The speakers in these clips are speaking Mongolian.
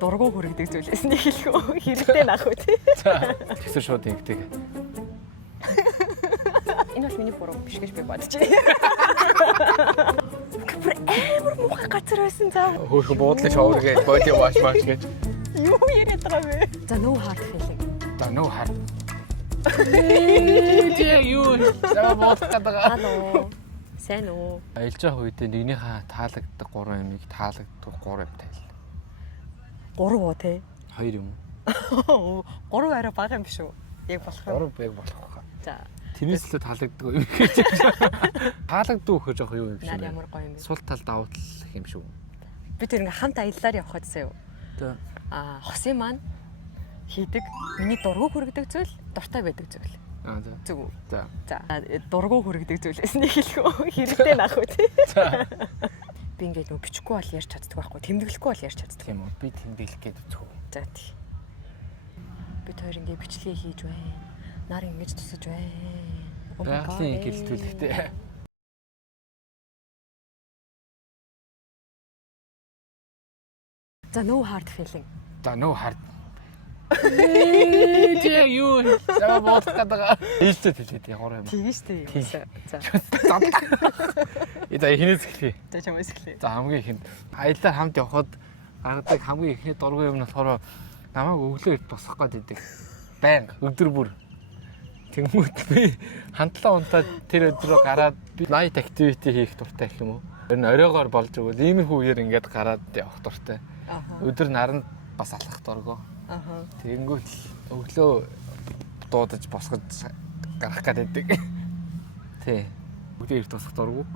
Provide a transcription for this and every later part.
Дургу хүрэгдэг зүйлээс нэг хэлэхгүй хэрэгтэй нах үү тий. Тэгсэр шууд ингэдэг. Энэ бол миний буруу биш гэж би бодож байна. Бүр амар муухай газар байсан заа. Хөөхөн буудлын шоур гэж body wash маш гэж. Юу яриад байгаа вэ? За no hard feeling. За no hard. Ээ юу? За бодлох гэдэг. Алло. Сайн уу? Аялж явах үед нэгнийхээ таалагддаг 3 ямиг таалагддаг 3 юм тайл. 3 уу те? 2 юм. 3 арай бага юм биш үү? Яг болох юм. 3 байг болох хаа. За. Тэрнээс л таалагддаг юм гэж. Таалагддаг өгөх жоох юу юм шиг. Наар ямар гоё юм бэ? Сул тал давуу тал юм шүү. Би тэр ингээ хамт аяллаар явах гэсэн юу? Тэ. Хосын маань хийдэг миний дургу хүрэгдэг зүйл, дуртай байдаг зүйл. За. Зүг үү? За. За, дургу хүрэгдэг зүйлээс нэг хэлэхгүй хэрэгтэй нах үү тий. За. Би ингээд нөө бичихгүй бол ярьж чаддаг байхгүй, тэмдэглэхгүй бол ярьж чаддаг Тийм үү? Би тэмдэглэх гээд үзэх үү. За тий. Бид хоёр ингээд бичлэгээ хийж байна. Нар ингэж тусаж байна. Байгалийн гэлтүүлэгтэй. За no hard feeling. За no hard. Ээ юу? За бодлох гэдэг. Ийштэй хэлээд ямар юм. Тэгэн штэ. За. За эхнээс эхлэе. За чамаас эхлэе. За хамгийн ихэнд аяллаар хамт явхад гаргадаг хамгийн ихний дургүй юм нь болохоор намайг өглөө ирд босгох гэдэг. Баян өдөр бүр. Тэнгүүт би хандлаа унтаад тэр өдрөө гараад night activity хийх дуртай гэх юм уу? Тэр нь оройгоор болж өгвөл иймэрхүү үеэр ингээд гараад явах дуртай. Өдөр наранд бас алхах дургоо. Тэнгүүт өглөө дуудаж босгож гарах гэдэг. Тий. Өглөө ирд босгох дургуу.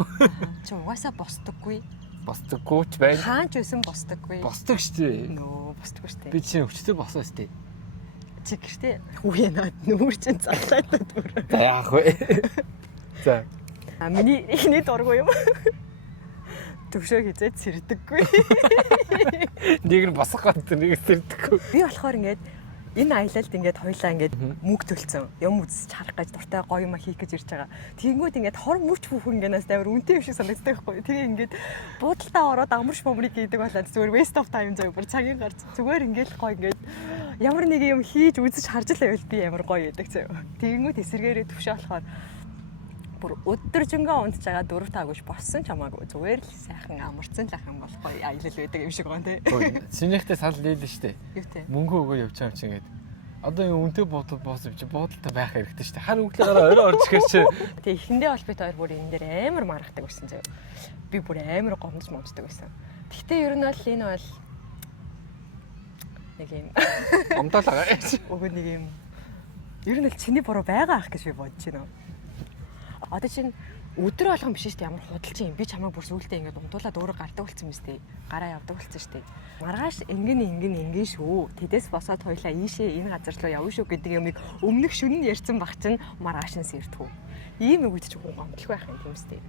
Чи угаасаа босдоггүй. Босдоггүй ч байна. Хаач байсан босдоггүй. Босдог штэ. Нөө босдоггүй штэ. Би чинь өвчтөй босоо штэ. Чи гэртээ үе наад нүүр чин залхаад бүр. За яах вэ? За. Миний ихний дургүй юм. Төвшөө хизээд сэрдэггүй. Нэг нь босох гот нэг сэрдэггүй. Би болохоор ингээд энэ аялалд ингээд хоёлаа ингээд мөнгө төлцөн. Юм үзэж харах гэж дуртай гоё юм хийх гэж ирж байгаа. Тэнгүүд ингээд хор мөч бүхэн гэнээс амар үнэтэй юм шиг санагддаг байхгүй. Тэгээ ингээд буудалтаа ороод амарш бомрыг хийдэг болоод зүгээр waste of time зөө бүр цагийн гарч зүгээр ингээд гоё ингээд ямар нэг юм хийж үзэж харж л байвал би ямар гоё яадаг зөө. Тэнгүүд эсэргээрээ төвшөө болохоор бүр өдөржингөө унтж байгаа 4 таагүйш боссон ч хамаагүй зүгээр л сайхан амарцсан л ах юм бол гоё аялал байдаг юм шиг байна тий. Синехтэй санал нийлэн штэ. Юу тий. Мөнгө өгөө явж байгаа юм чи ингээд. Одоо юм үнэтэй буудал боосов чи буудалтай байх хэрэгтэй штэ. Хар өглөөгөө орой орж ихээр чи. Тэгээ эхэндээ бол бид хоёр бүр энэ дээр амар маргадаг байсан зөө. Би бүр амар гомдож момддаг байсан. Гэхдээ ер нь бол энэ бол нэг юм Омдоолаа. өгөө нэг юм ер нь л чиний буруу байгаа ах гэж би бодож байна. Одоо чинь өдөр болгон биш шүү дээ ямар худалчин юм. Би чамайг бүр сүултээ ингээд унтуулаад өөрөө гардаг болсон юм шүү дээ. Гараа явдаг болсон шүү дээ. Маргааш ингэн шүү. Тэдээс босоод хоёлаа ийшээ энэ газар руу явна шүү гэдэг юмыг өмнөх шөнө нь ярьсан баг чинь маргааш нь сэрдгүү. Ийм үг гэж гомдлох байх юм тийм шүү дээ.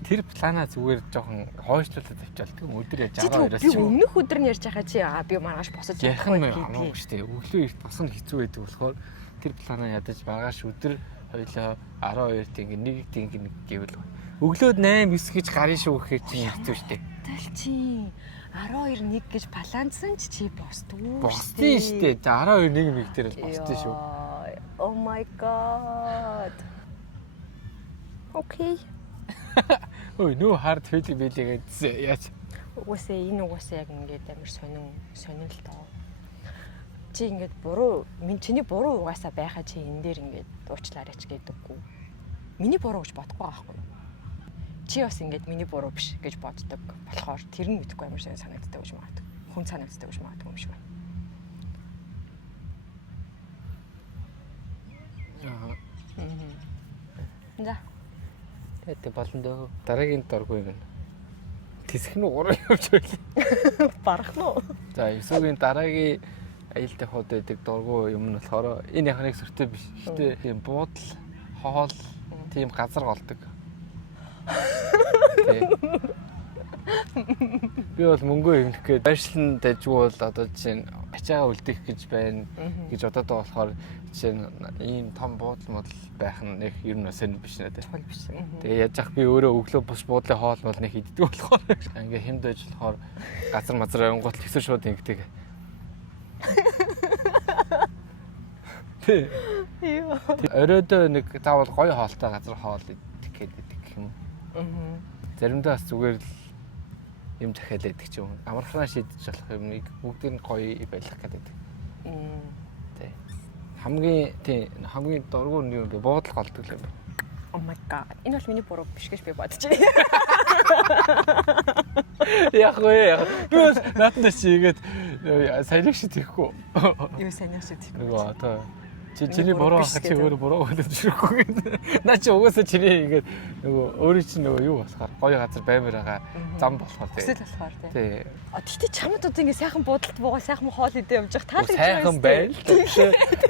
Тэр планаа зүгээр жоохон хойшлуулаад авчаал тийм өдөр яаж 12-оос би өмнөх өдөр нь ярьж байгаа чи би маргааш босож явах юм хамаагүй шүү дээ. Өглөө эрт босох нь хэцүү байдаг болохоор тэр планаа ядаж маргааш өдөр хоёлоо 12 тийг нэг тийг нэг гэвэл өглөөд 8 9 гэж гарна шүү гэхээр чинь хэцүү шүү дээ. Тэл чи 12 1 гэж планцсан чи босдгүй. Босдсон шүү дээ. За 12 1 нэг дээр л босдсон шүү. Oh my god. Окей. Ой, нөө хард фэйли бэлээгээд яач. Угсаа энэ угсаа яг ингээд амар сонин л доо. Чи ингээд буруу чиний буруу угаасаа байхаа чи энэ дээр ингээд уучлаарайч гэдэггүй. Миний буруу гэж бодохгүй байхгүй. Чи бас ингээд миний буруу биш гэж боддог болохоор тэр нь мэдхгүй амар сайн санагддаг гэж магадгүй. Хүн санагддаг гэж магадгүй юм шиг байна. Аа. За. Тэгтээ болно дөө. Дараагийн дургүй юм. Тэсэх нь 3 явж байл. Барах нь. За, эсвэл дараагийн аялалтай хот байдаг дургүй юм нь болохоор энэ яханыг сөртэй биш. Гэтэ тийм буудал, хоол, тийм газар голдог. Тэ. Би бол мөнгөө хэмнэх гээд байршлан дайжгүй бол одоо чинь ачаагаа үлдэх гэж байна гэж бодоод байгаа болохоор чинь ийм том буудал модал байх нь нэг ер нь сонир биш нэ. Чухал биш. Тэгээ яаж яах би өөрөө өглөө бус буудлын хоол бол нэг иддэг болохоор ингээ хэмд байж болохоор газар мазар ангуут хэсэр шууд ингэдэг. Юу. Оройдоо нэг заавал гоё хоолтой газар хоол идэх гэдэг юм. Заримдаа бас зүгээр л юм захиалаад идэх ч юм. Амархнаа шийдэж болох юмыг бүгдийг нь гоё байлгах гэдэг. Тий. Хамгийн дургуун юм бэ? Буудал голдог юм байна. Oh my god. Энэ бол миний буруу биш гэж би бодож байна. Яг вэ. Би бол наатнаас чигээд саяг шиг тийхгүй. Юу саяг шиг тийхгүй. Нөгөө одоо чиний буруу хаа чи өөрөө буруу болоод ширхгүй. Наа чи угаасаа чиний ингээд нөгөө өөрөө чи нөгөө юу болохоор гоё газар баймир байгаа зам болохоор тий. Хүсэл болохоор тий. Тий. Тэгтээ чамд одоо ингээд сайхан буудалд буугаа сайхан хоол идэ явж явах таалагдж байгаа юм байна.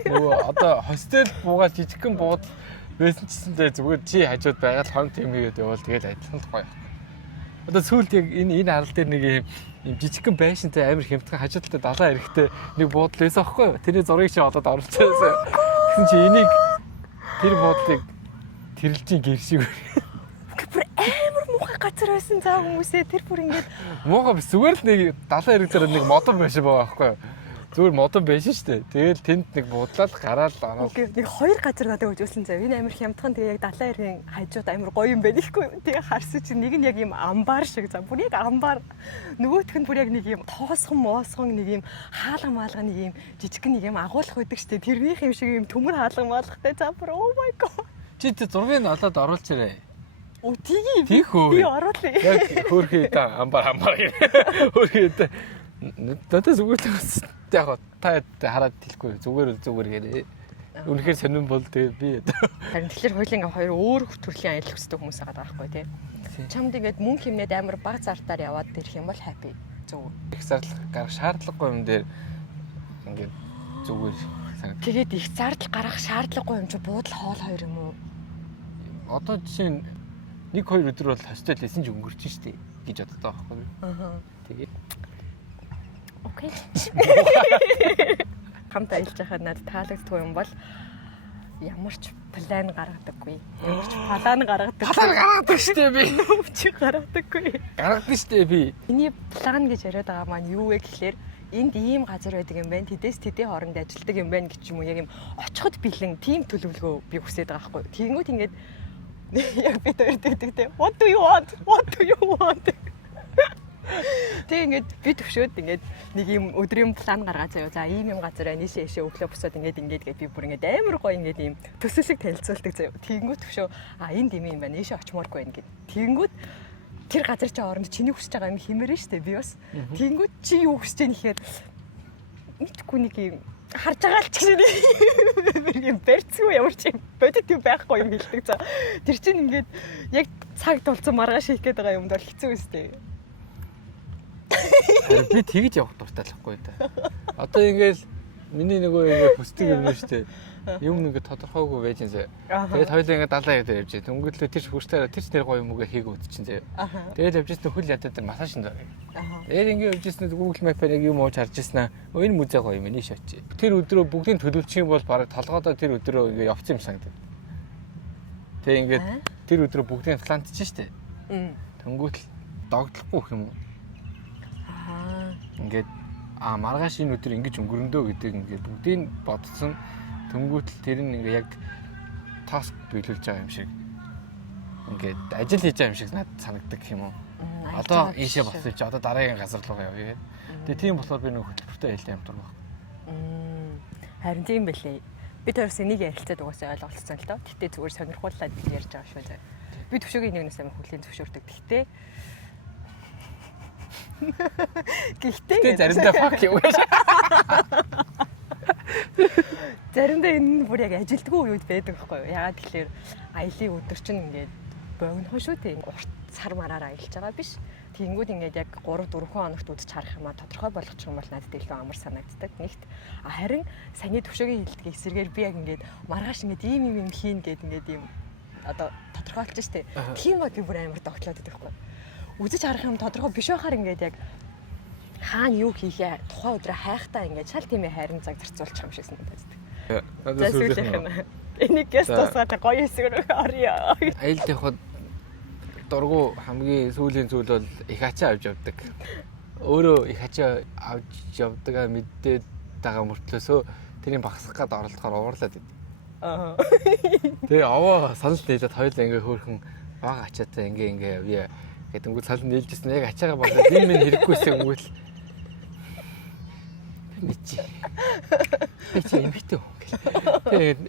Нөгөө одоо хостел буугаад жижигхэн буудал байсан чсэндээ зүгээр чи хажууд байгаа л хонт юм хийгээд явал тэгэл адилхан л гоё. Одоо сүүлд яг энэ харал дээр нэг юм жижигхэн байшинтай амар хямдхан хажуудтай далаа эрэхтэй нэг буудал байсан аахгүй юу? Тэрний зургийг чи олоод оруулчихсан. Тэгсэн чи энийг тэр буудлыг тэрэлжийн гэр шиг бүр амар муухай газар байсан цаа хүмүүсээ тэр бүр ингээд муухай биш зүгээр л нэг далаа эрэг дээр нэг модон байшин байгаа аахгүй юу? Зүгээр модон байшин шүү дээ. Тэгэл тэнд нэг буудлаад гараад ороод нэг хоёр газар надад өгүүлсэн зав. Энэ амар хямдхан тэгээ яг далайн эргийн хажууд амар гоё юм байна ихгүй. Тэгээ харсан чинь нэг нь яг юм амбар шиг зав. Бүр яг амбар. Нөгөөх нь бүр яг нэг юм тоосхон нэг юм хаалга маалга нэг юм жижигхэн нэг юм агуулах байдаг шүү дээ. Тэрнийх юм шиг юм төмөр хаалга маалгатай зав. Бүр oh my god. чи тэ зургийг олоод оруулчихарай. Оо тгий би оруулъя. Яг хөөрхий та амбар хөөрхий та надад зүгээр л бас яг та хараад хэлэхгүй зүгээр гэрээ. Үнэхээр сонирн бол тэгээ би харин тэгэхээр хоёулаа ингээ хоёр өөр төрлийн аялал хүсдэг хүмүүс байгаа байхгүй тий. Чамд ингээд мөнгө хэмнээд амар баг зардаар яваад ирэх юм бол happy зөв. Их зардал гарах шаардлагагүй юм дээр ингээд зүгээр санагдав. Тэгээд их зардал гарах шаардлагагүй юм чи буудал хоол хоёр юм уу? Одоо жишээ нь 1-2 өдөр бол хостел хийсэн ч өнгөрч штэ гэж боддог байхгүй. Тэгээд окей. Хамт аялж байхад надад таалагддаг юм бол ямар ч план гаргадаггүй. Ямар ч план гаргадаг штэ би. Чи гаргадаггүй. Гаргадаг штэ би. Миний план гэж яриад байгаа маань юу вэ гэхлээр энд ийм газар байдаг юм байна. Тэдээс тэдний хооронд ажилладаг юм байна гэж юм уу. Яг юм очиход бэлэн тим төлөвлөгөө би хүсэж байгаа байхгүй. Тэгэнгүүт ингээд яг би төрдөг те. What do you want? Тэг ингээд би төвшөөд ингээд нэг юм өдрийн план гаргаад заяа. За ийм юм газар нийшээ ийшээ өглөө босоод ингээд гээд би бүр ингээд амар гоё ингээд ийм төсөлөг танилцуулдаг заяа. Тэгэнгүүт төвшөө энд юм байна. Нийшээ очмооргүй байна гэд. Тэгэнгүүт тэр газар чи оронд чиний хүсэж байгаа юм хэмээрэн штэ би бас. Тэгэнгүүт чи юу хүсэж байна гэхээр мэдгүй нэг юм харж байгаа л ч гэсэн юм барьцгүй ямар ч юм бодит юм байхгүй юм хэлдэг за. Тэр чинь ингээд яг цаг тулцсан маргааш хийх гээд байгаа юмд бол хэцүү үстэй. Би тэгж явах дуртай л байхгүй да. Одоо ингээл миний нөгөө ингээ хүсдэг юм шүү дээ. Юм ингээ тодорхойгүй байж энэ. Тэгээд хоёулаа ингээ далаа явж явж. Өнгөдлөө тэр хүртэл тэр ч нэр гоё юм уу хийх үдчин заяа. Тэгээд явжсэн хөл ядаад тэр массаж энэ. Тэгээд ингээ явжсэн Google Map-аар яг юм ууж харж ирсэн аа. Энэ музей гоё юм нэ шатч. Тэр өдрөө бүгдийг төлөвлөчих юм бол бараг толгойдоо тэр өдрөө ингээ явцсан юм санагдав. Тэгээд ингээ тэр өдрөө бүгдийг плантчих штэ. Тэнгүүтэл догтлохгүй юм уу? Ингээд маргааш энэ өдөр ингэж өнгөрөндөө гэдэг ингээд бүгдийг бодсон тэнгүүтэл тэр нь ингээ яг таск биелүүлж байгаа юм шиг ингээд ажил хийж байгаа юм шиг надад санагддаг юм уу. Одоо ийшээ босож одоо дараагийн газар руу явъя гэдэг. Тэгээ тийм болохоор би нэг хөтөлбөртэй аялал юм дургах. Харин тийм байлээ. Бид хоёроос энийг ярилцаад угаасаа ойлголцсон л доо. Гэтэ зүгээр сонирхууллаад ярьж байгаа шүү дээ. Би төвшөөгийн нэгнээс амин хүлийн зөвшөөрдөг. Гэхдээ заримдаа fuck юу гэж. Заримдаа энэ бүр яг ажилдгүй үед байдаг байхгүй юу? Яагаад тэгэхээр аялын өдөр чинь ингээд богинохон шүү дээ. Урт сар мараар аялж байгаа биш. Тэгэнгүүт ингээд яг 3-4 хоногт үдч харах юм а тодорхой болгочих юм бол надад илүү амар санагддаг. Нэгт харин саяны төвшөөгийн хэлдэг эсрэгээр би яг ингээд маргааш ингээд ийм юм хийн гээд ингээд ийм одоо тодорхойлж штэ. Тийм ба би бүр амар тогтлоод байдаг байхгүй юу? үзэж харах юм тодорхой биш байхаар ингээд яг хаана юу хийхээ тухайн өдрөө хайхтаа ингээд шал тиймээ хайрын цаг зарцуулчих юм шиг санагдаж байна. Надад сүүлийнх нь. Энийг гэс тусгаад гоё хэсэг рүү орё. Аялд явахад дургу хамгийн сүүлийн зүйл бол их ачаа авч явдаг. Өөрөө их ачаа авч явдгаа мэдээд байгаа мөртлөөсөө тэрийг багасгах гээд оролдохоор уурлаад байд. Аа. Тэгээ аваа санал нийлээд хоёулаа ингээ хөөрхөн бага ачаатай ингээ явъя гэдэг өнгө санал нийлжсэн. Яг ачаагаа болоод энэ минь хэрэггүйсэн өнгөөл. Бичи эмхтэй хүн гэл. Тэгээд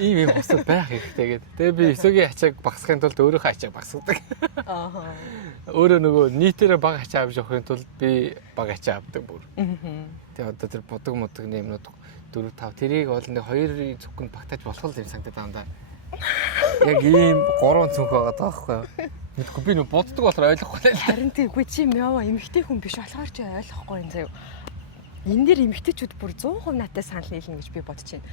ийм хосод байх хэрэгтэй гэдэг. Тэгээ би эсөгийн ачааг багасгахын тулд өөрийнхөө ачааг багасгадаг. Аа. Өөрөө нөгөө нийтээрээ бага ачаа авч явахын тулд би бага ачаа авдаг бүр. Тэгээ одоо тэр будаг модгийн юмнууд 4 5 тэрийг бол нэг 2 цүкэнд багтааж болох л юм санагдаад байна да. Яг ийм 3 цүнх байгаа даахгүй юу? Мэдгүй би нөгөө боддог болохоор ойлгохгүй байна. Харин тийгүй чи мяа эмэгтэй хүн биш болохоор чи ойлгохгүй юм заяа. Энэ дэр эмэгтэйчүүд бүр 100% надад санал нийлнэ гэж би бодож байна.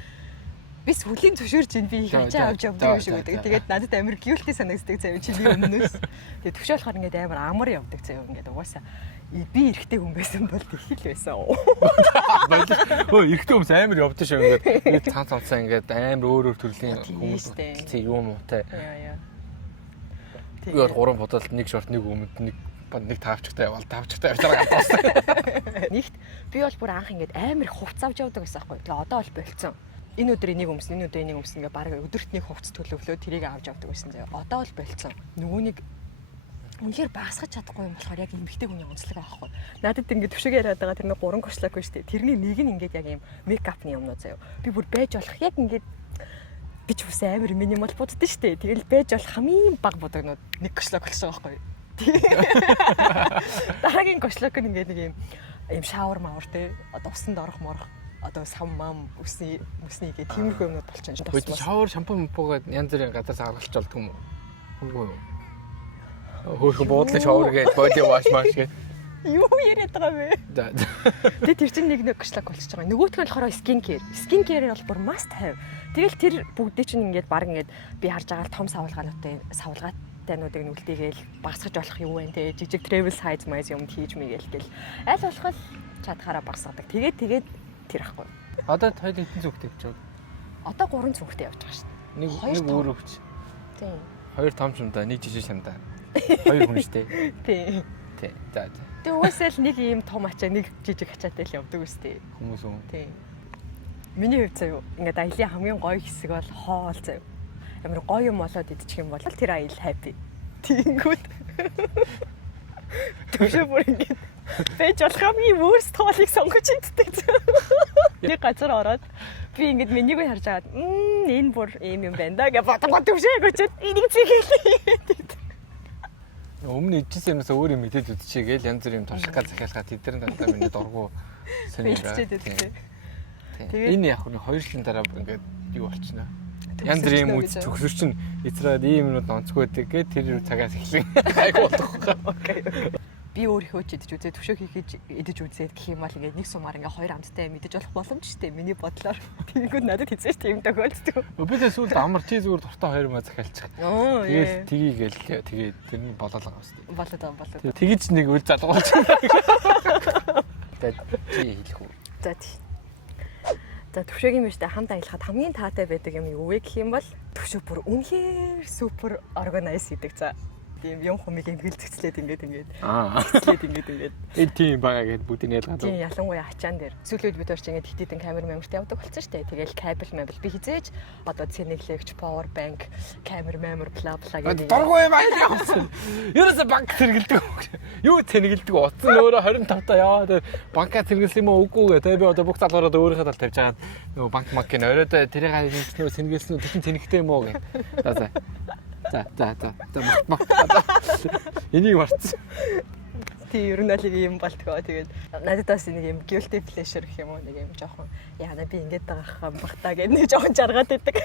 Би сүлийн зөвшөөрж ин би их ачаа авч явдаг юм шиг байдаг. Тэгээд надад амар гийлтэй санагддаг заяа чи би өмнөөс. Тэгээд төвш болохоор ингээд амар амар явдаг заяа ингээд угаасаа би эрэгтэй хүн байсан бол их л байсан. Өө эрэгтэй хүмүүс амар явдаг шүү ингээд цаанцаа ингээд амар өөр төрлийн хүмүүс тийм юм уутай. Яа. Би бол 3 бодолд нэг шорт нэг өмд нэг тавчтай явал тавчтай явж байгаа гэсэн. Нэгт би бол бүр анх ингээд амар хувц авч явдаг гэсэн аахгүй. Тэгээ одоо бол болцсон. Энэ өдөр энийг өмснө, энэ өдөр энийг өмснө ингээ баг өдөрт нэг хувц төлөвлөө тэрийг авч явдаг байсан заяа. Одоо бол болцсон. Нөгөөнийг үнэхээр багасгаж чадахгүй юм болохоор яг эмэгтэй хүний онцлог аахгүй. Надад ингээд төвшөг яриад байгаа тэр нэг 3 кошлог биш үү? Тэрний нэг нь ингээд яг юм мейкапны юмнууд заяа. Би бүр байж болох яг ингээд би ч үс амар минимал буддаг шүү дээ. Тэгэл байж болох хамгийн бага будагнууд нэг кошлог болсон байхгүй. Дараагийн кошлог нь ингээд нэг юм шавар мавар те одоо усанд орох морох одоо сам мам үсний гэх тиймэрхүү юмнууд болчихно. Хөөе шавар шампунь мпугаад янз бүрийн газар саргалж болдог юм уу? Үгүй юу. Хөөрхөн буудлын шавар гээд боди ваш маш гээд юу яриад байгаа вэ? Тэгээ тэр чинь нэг кошлог болчихж байгаа. Нөгөөх нь болохоор скин кэр. Скин кэр бол бүр must have. Тэгэл тэр бүгдийг чинь ингээд баг ингээд би харж байгаа том савлгаануудтай савлгаатайнуудыг нүлтэйгээл багасгаж болох юу вэ те жижиг travel size mize юм хийж мэгээл гэл аль болох чадхаараа багасгадаг. Тэгээд тэр ахгүй. Одоо тойл хэдэн зүгт явж байгаа? Одоо 3 зүгтээ явж байгаа шүү дээ. Нэг өөр өвч. Тийм. 2 том шамдаа, нэг жижиг шамдаа. 2 хүн штэ. Тийм. Тий. За. Тэгээ угаасаа л нэг ийм том ачаа, нэг жижиг ачаатай л явдаг үстэй. Хүмүүс үү? Тийм. Миний хувьд заяа ингээд аялын хамгийн гоё хэсэг бол хоол заяа. Амар гоё юм болоод идчих юм бол тэр аял happy. Тэнгүүд. Төвшөө бүр ингээд байж болох хамгийн worst хоолыг сонгож иддэг. Нэг газар ороод би ингээд менюг харж агаад энэ бүр ийм юм байна да гэж бодгоо төвшөө гэж энийг зэгэлээ. Өмнө ижсэн юмсаа өөр юм мэдээд үдчихээ гээл янз бүрийн туршлагаа захиалгаа тэдний талдаа миний дургу сонирхоо. Тэгээ энэ яг нэг 2 жилийн дараа ингээд юу болчихно. Янз бүрийн үз төгсөр чинь эцраад ийм юмуд онцгүй байдаг гэ тэр цагаас эхлэн айгуу болохгүй. Окей. Би өөрийнхөө ч идэж үзээ төвшөө хийхэж идэж үзээд гэх юм бол ингээд нэг сумаар ингээд 2 амттай мэдэж болох боломжтой миний бодлоор. Тэгэнгүүт надад хэзээ ч тийм тохиолддог. Би тэр сүүлд амар чи зүгээр дуртай 2 маа захиалчих. Тэгээд тгийгээл тэгээд тэр нь болоод байгаа юм. Болоод. Тэгэж нэг үл залгуулж. Тэгээд чи хэлэх үү? За төвшөөгийн мэжтэй хамт аялахад хамгийн таатай байдаг юм юу вэ гэх юм бол төвшөө бүр үнэхээр супер органайз гэдэг за. Тийм юм хумыг ингээд зэгцлээд ингээд. Энэ тийм байгаа гэд бүгдийг ялгаад. Тийм ялангуяа ачаан дээр. Сүүлүүд бид орч ингээд хитэдэн камер меморт явдаг болсон шүү дээ. Тэгээл кабель би хизээж одоо цэнэглэгч power bank камер мемор бла бла гэдэг. Дургүй юм аа. Ерөөсө банк сэргэлдэг. Юу цэнэгэлдэг утсан өөрөө 25 та яваад банка цэнгэлсэн юм уу үгүй гэ. Би одоо бүх залгуураад өөрийнхөө тал тавьж байгаа. Нөгөө банк макийн оройд тэрийг хайлтнөө цэнгэлсэн үү тийм цэнэгтэй юм уу гэ. За. Энийг марцсан. Тий, ер нь л ийм болтгоо. Тэгээд надад бас нэг юм guilty pleasure гэх юм уу нэг юм жоохон яана би ингэж байгаа юм бахтаа гэдэг нэг жоохон жаргаад байдаг.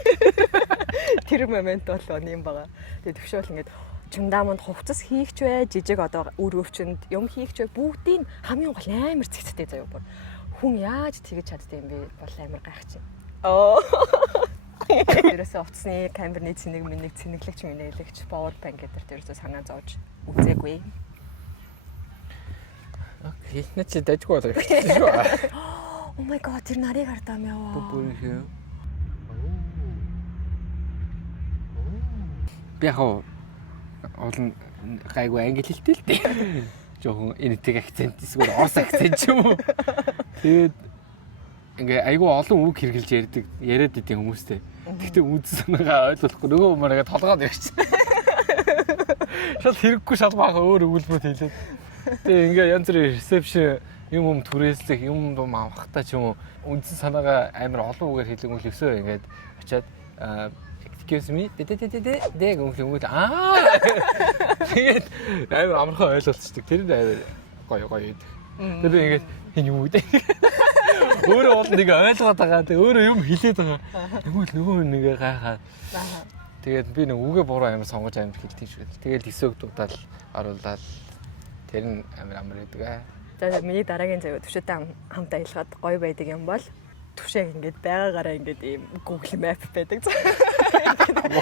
Тэр момент бол юм байгаа. Тэгээд төвшөөл ингэж чимдаа манд хувцас хийгч бай, жижиг одоо үр өвчнөд юм хийгч бай бүгдийг хамгийн гол амар цэгцтэй заяа бүр. Хүн яаж тэгэж чаддсан юм бэ? Бол амар гайхчих. Тэрээс утасны камерны цэнийг цэнэглэгч power bank гэдэг тэрээс санаа зовж үзээгүй. Хэлнэ чи дайггүй болоо гэсэн шүү. Oh my god тэр нарыг хардам яваа. Бүрхээ. Би яг олон гайгүй англи хэлтэй л дээ. Жохон энэтэг акцент эсвэл орс акцент ч юм уу. Тэгээд ингээ айгүй олон үг хэрглэж яриад идэв хүмүүстэй. Гэхдээ үз санаагаа ойлгохгүй нөгөө юмараа толгойд явчихсан. Шал хэрэггүй шал бааха өөр өгүүлбэрүүд хэлээд. Тэгээ ингээ янз бүрийн ресепшн юм түрээслэх юм авахтаа ч юм уу үндсэн санаагаа амар олон үгээр хэлэнгүүл өсөө ингээд очиад excuse me дэ гүнгүүл тэгээд амар амархан ойлголцдог. Тэр нь гоё гоё. Тэр ингээд хин юм үү. Өөрөө бол нэг ойлгоод байгаа. Тэгээ өөрөө юм хэлээд байгаа. Тэгвэл нөгөө нэг гайхаад. Тэгээд би нэг үгээ буруу амар сонгож амар хэлдэг шүү дээ. Тэгээд эсөөг дуудаал оруулаад тэр нь амар байдаг. За миний дараагийн заяа төвшөтэй хамт аялахад гоё байдаг юм бол төвшөөг ингээд байгаагаараа ингээд ийм Google Map байдаг.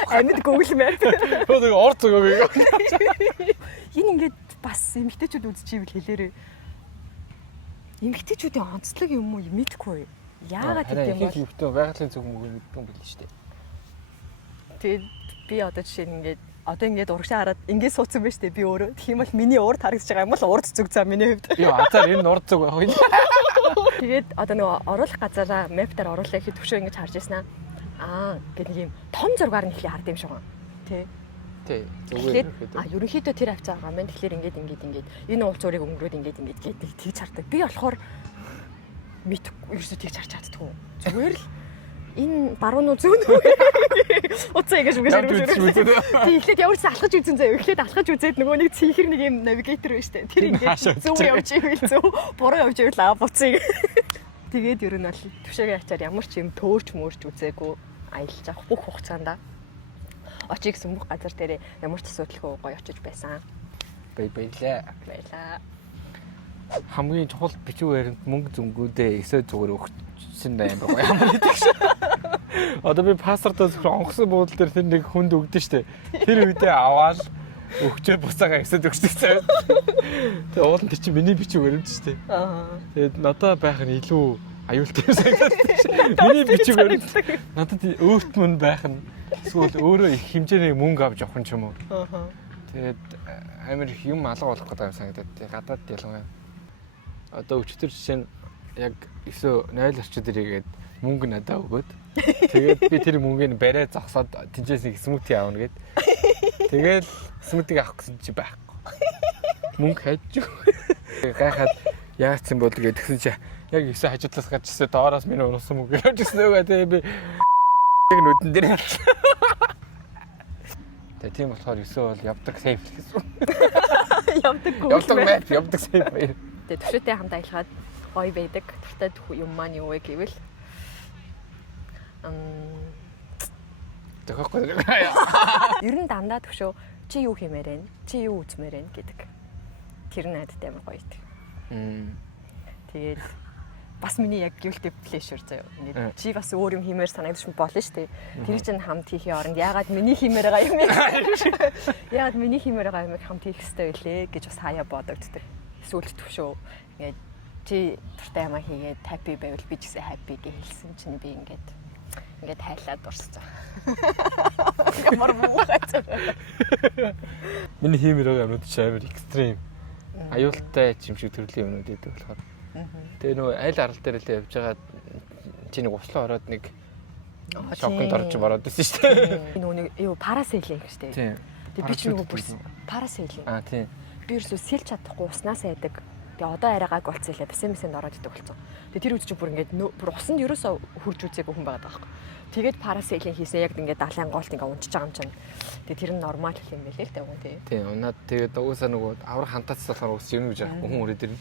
Амьд Google Map. Хөөе орц өгөө. Энэ ингээд бас эмгтээчүүд үзчихвэл хэлээрээ. Эмгтээчүүдийн онцлог юм уу мэдэхгүй. Яагаад гэдэг юм бол эмгтээ байгалийн зөв мөгөө мэддэг юм байл шүү дээ. Тэгээд би одоо жишээ нь ингээд урагшаа хараад ингээд суудсан байж тээ би өөрөө. Тэгэх юм бол миний урд харагдаж байгаа юм бол урд зүг цаа миний хувьд. Йоо азар энэ урд зүг байх юм. Тэгээд одоо нөгөө оруулах газараа map дээр оруулах гэхэд төвшөө ингэж харж ирсэн гэх нэг юм том зургаар нь ихлэ хард юм шиг байна. Тий. Зүгээр. Ерөнхийдөө тэр авцаа байгаа юм. Тэгэхээр ингээд энэ уулзуурыг өнгөрөөд ингээд гэдэг тэгж хардаг. Би болохоор мэдгүй ерөөсөө тэгж харж чаддгүй. Зүгээр л энэ баруун уу зүүн үү уцаа ингэж тий эхлээд ямар ч алхаж үзэн заяа. Эхлээд алхаж үзээд нөгөө нэг цэнхэр нэг юм навигатор байна штэ. Тэр ингээд зөв явж ивэл зөв, буруу явж ивэл буцыг. Тэгээд ер нь бол төвшөөгийн ачаар ямар ч юм төөрч мөөрч үзээгүй аялж авах бүх хугацаанд очиг сүмбэх газар дээр ямар ч асуудалгүй гоё очиж байсан. Баялаа. Хамгийн чухал бичиг баримт мөнгө зөнгүүдээ эсөө зүгээр өгсөн байх гоё юм гэдэг шиг. Одоо би пассвортоо зөвхөн онгоцны буудлын дээр тэр нэг хүнд өгдөн штэ. Тэр үедээ аваад өгчөө буцаага эсэд өгсөн цаа. Тэгээ уулын тэр чинь миний бичиг баримт штэ. Тэгээд надад байх нь илүү аюултай юм санагдаад. Миний бичиг баримт надад өөрт мөн байх нь эсвэл өөрөө их хэмжээний мөнгө авч явах юм ч юм уу. Тэгээд амар их юм алга болох гэдэг юм санагдаад. Гадаад ялангуяа одоо өчтөр жишээ нь яг өсөө 0 орчууд ирээд мөнгө надад өгөөд тэгээд би тэр мөнгөний барай зогсоод тэнцээс нэг смути аавна гэд. Тэгээд смутиг авах гэсэн чи байхгүй. Мөнгө хайж гайхаад яац юм бол гэдгсэн чи яг өсөө хажуудлаас гарчсан доороос миний унасан мөнгө явжсэн өгөө тэгээд би нүдэн дээр тэгээд тийм болохоор өсөө бол явдаг сейф гэсэн. Явдаг сейф. Тэгээд төвшөөтэй хамт аялахад гоё байдаг. Туртай юм маань юу вэ гэвэл тэгэхгүй. Ер нь дандаа төвшөө чи юу хиймээр вэ? Чи юу үзмээр вэ гэдэг. Тэр надад амар гоё идэг. Тэгээд бас миний яг guilty pleasure заяа. Ингээд чи бас өөр юм хиймээр санагдчих болно шүү дээ. Тэр чинь хамт хийхээ оронд яагаад миний хиймээр байгаа юм бэ? Яагаад миний хиймээр байгаа юм хамт хийх хэрэгтэй байлээ гэж бас хаяа бодогддог. Сүүлд төвшөө ингээд чи туртай ямаа хийгээд happy байвал би ч гэсэн happy гэж хэлсэн чинь би ингээд хайлаад дурсаж байгаа. Ямар муухай. Миний хиймээр байгаа юмуд ч амар экстрим. Аюултай юм шиг төрлийн юмуд байдаг болохоор. Тэгээ нөгөө айл арал дээр л явж байгаа чи нэг услаа ороод нэг шоконд орж мараад байсан шүү дээ. Нөгөө нэг юу парасейлинг шүү дээ. Тэгээ би ч нөгөө бүр парасейлинг. Тийм. Би ерөөсөө сэлж чадахгүй уснаас айдаг. Тэгээ одоо арайгааг болцсон лээ. Бассейнд ороод идэг болсон. Тэгээ тэр үед чи бүр ингээд бүр усанд ерөөсөө хурж үзээгүй хүн байгаа байхгүй. Тэгээд парасейлинг хийсэн яг ингээд далайн гоолт ингээд унчиж байгаа юм чинь. Тэгээ тэр нь нормал юм байлээ л дээ тий. Тийм. Унаад тэгээд уусаа нөгөө аврах хантаац болохоор ус юм гэж байхгүй хүн өрөө дээр.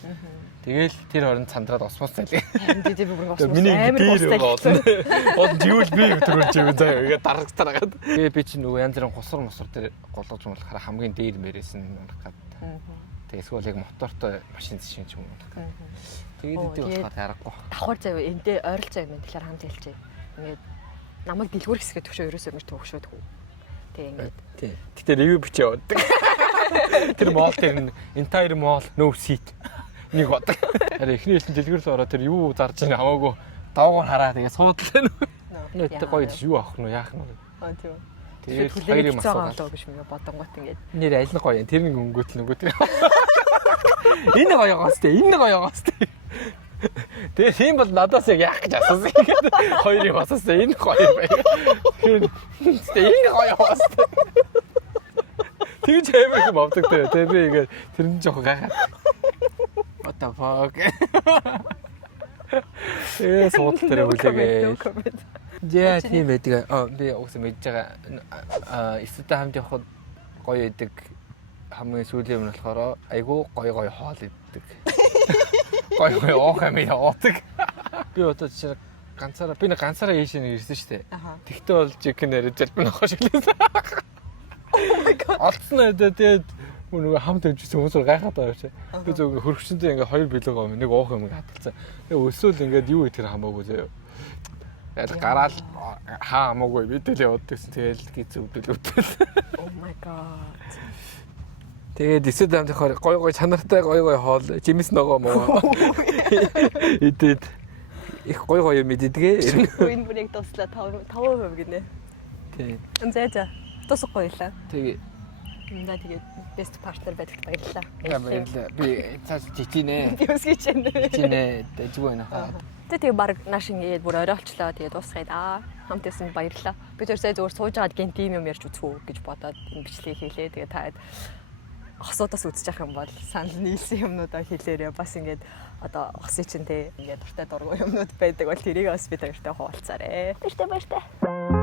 Тэгээл тэр хооронд сандраад осмос цайлаа. Тэгээд би бүр осмос амар гостой. Од дивэл би өдрөж юм заа ингээд дарагтараад. Тэгээ би чи нөгөө янз бүрийн хусар мосор дээр голгож болохоор хамгийн дээр мэрээсэн юм гад. Тэгээ эсвэл яг мотортой машин зшин ч юм уу гад. Тэгээд үгүй болохоор харахгүй. Давхар зав энтэй ойролцоо юм тэгэхээр хамт хэлчихье. Ингээд намайг дэлгүүр хэсгээ төвшөө ерөөсөө ингэж төвшөөдгөө. Тэгээ ингээд. Тий. Гэтэ ревю бичээ явуулдаг. Тэр мall дээр entire mall no seat. нэг бод. Харин эхний хэлсэн дэлгэр рүү ороод тэр юу зарж байгааг хамаагүй давгаар хараа тэгээ суудлаа нөө. Нөтэ гоё юу авах нь яах нь. Аа тийм. Тэгээд хоёрын хоёрын асуугаад асуугаа биш мэ бодонгот ингээд. нэр аль нь гоё юм. Тэр нэг өнгөтл нөгөөт. Энэ гоё гоостэй. Энэ гоё гоостэй. Тэгээ тийм бол надаас яг яах гэж асуусан. Хоёрын асуусан. Энэ гоё бай. Энэ гоё гоостэй. Тэгж аймаг бовдог тэгээ би ингээд тэр нь жоох гайхаад. What the fuck. Сууд дээр үлээгээ. Яа тийм байдаг. Би угсаа мэдж байгаа. Эсвэл хамт явахад гоё идэг хамгийн сүүлийн юм болохоор айгүй гоё хоол иддэг. Гоё уух юм яваадаг. Би одоо жишээ ганцаараа ийш нэг ирсэн шүү дээ. Тэгтээ бол чикен яриад би нохоо шиглээсэн. Олцсон өдөө тэгээд нөгөө хамт өвчсөн хүмүүс гайхаад байгаа юм чи. Би зөв хөргөчнөд ингээ хоёр билег аваа нэг уух юм хаталцсан. Тэгээ өсөөл ингээд юу идэх хамаагүй заяа. Тэгээд гараал хаа хамаагүй бидэл яваад гэсэн тэгэл гизүүдэл үтэл. Oh my god. Тэгээд эсвэл хамт гоё чанартай гоё хоол жимс ногоо моо. Идэд их гоё юм иддэгээ. Энэ бүрийг дуслаа 5% гинэ. Тий. За тусахгүй байлаа. Тэгээ Тэгээд best partner байдагт баярлалаа. баярлалаа. Би цааш жижигнэ. Би өсгөж байна. Жижигнэ дэжгүй нахаа. Тэгээд баг нааш ингээд бүр оройолчлоо. Тэгээд дуусгаад хамт байсан баярлалаа. Би тэр сая зөвөр сууж байгаад гэн тим юм ярьж үзэх үү гэж бодоод энэ бичлэгийг хийлээ. Тэгээд таад хосуудаас үзэж явах юм бол санал нийлсэн юмнуудаа хэлээрээ бас ингээд одоо хосын чинь те ингээд дуртай дургуй юмнууд байдаг бол тэрийг бас би тааштай хуваалцаарэ. Баяртай.